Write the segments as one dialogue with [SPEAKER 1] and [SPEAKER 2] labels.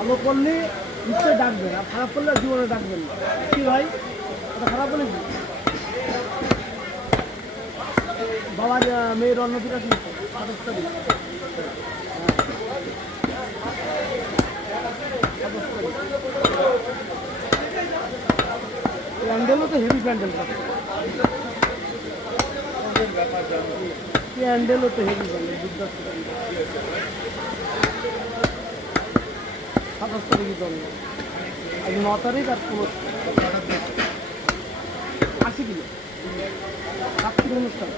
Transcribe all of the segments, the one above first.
[SPEAKER 1] ভালো করলে নিশ্চয়ই ডাকবেন, আর খারাপ করলে জীবনে ডাকবেন কি ভাই? খারাপ কি? বাবার মেয়ের অন্নপ্রিয়া কি প্যান্ডেলও তো হেভি প্যান্ডেল প্যান্ডেলও তো হেভি প্যান্ডেল সাতাশ তারিখে জন্ম আজ ন তারিখ আর পুরো আশি কিলো সাত কিলো অনুষ্ঠান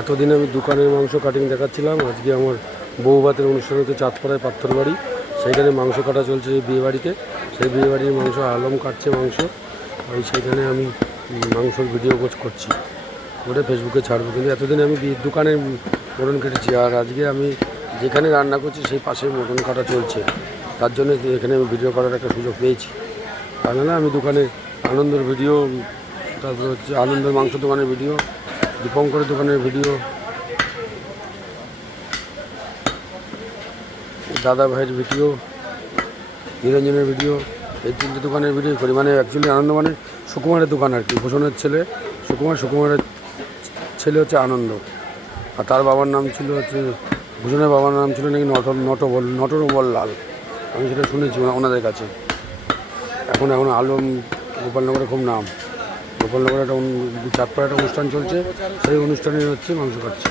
[SPEAKER 2] এতদিন আমি দোকানের মাংস কাটিং দেখাচ্ছিলাম। আজকে আমার বউ ভাতের অনুষ্ঠান হচ্ছে চাঁদপাড়ায় পাত্তর বাড়ি। সেইখানে মাংস কাটা চলছে এই বিয়ে বাড়িতে। সেই বিয়ে বাড়ির মাংস, আলম কাটছে মাংস। ওই সেইখানে আমি মাংসর ভিডিও কোচ করছি। করে ফেসবুকে ছাড়বো। কিন্তু এতদিন আমি দোকানে মটন কেটেছি। আর আজকে আমি যেখানে রান্না করছি, সেই পাশে মটন কাটা চলছে। তার জন্য এখানে আমি ভিডিও করার একটা সুযোগ পেয়েছি। তাহলে আমি দোকানে আনন্দের ভিডিও তারপর হচ্ছে আনন্দের মাংস দোকানের ভিডিও দীপঙ্করের দোকানের ভিডিও দাদা ভাইয়ের ভিডিও নিরঞ্জনের ভিডিও এই তিনটে দোকানের ভিডিও করি। মানে অ্যাকচুয়ালি আনন্দ মানে সুকুমারের দোকান আর কি, ভূষণের ছেলে, সুকুমার, সুকুমারের ছেলে হচ্ছে আনন্দ। আর তার বাবার নাম ছিল হচ্ছে, ভূষণের বাবার নাম ছিল নাকি নট নটবল নটরবল লাল আমি সেটা শুনেছি ওনাদের কাছে। এখন এখন আলম গোপালনগরে খুব নাম। গোপালনগরে একটা চাঁদপাড়া একটা অনুষ্ঠান চলছে। সেই অনুষ্ঠানে হচ্ছে মাংস খাচ্ছে।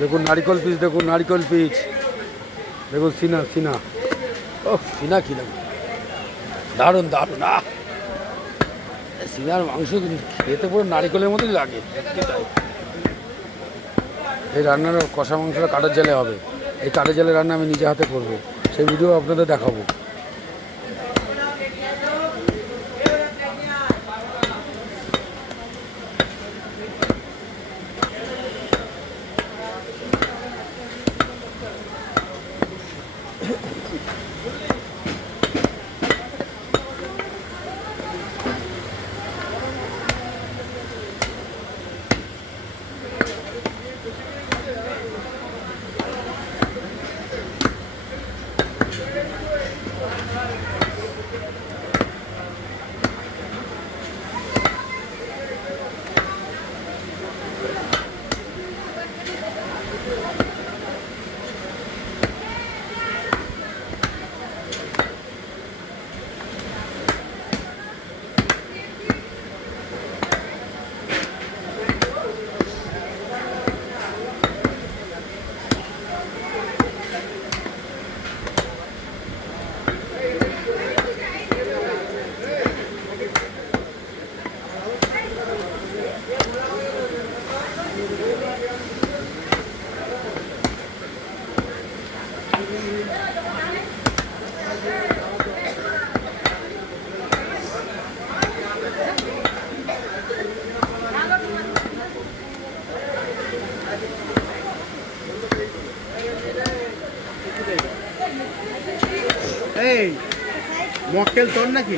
[SPEAKER 2] দেখুন নারিকল পিস, দেখুন নারিকল পিস। দেখুন সিনা সিনা। ও সিনা কী দেখুন? দারুণ দারুণ। আহ! সিনার মাংস খেতে পুরো নারিকলের মতোই লাগে। এই রান্নার কষা মাংসটা কাঠের জালে হবে। এই কাঠের জালে রান্না আমি নিজে হাতে করব। সেই ভিডিও আপনাদের দেখাবো।
[SPEAKER 1] এই মক্কেল তোর নাকি?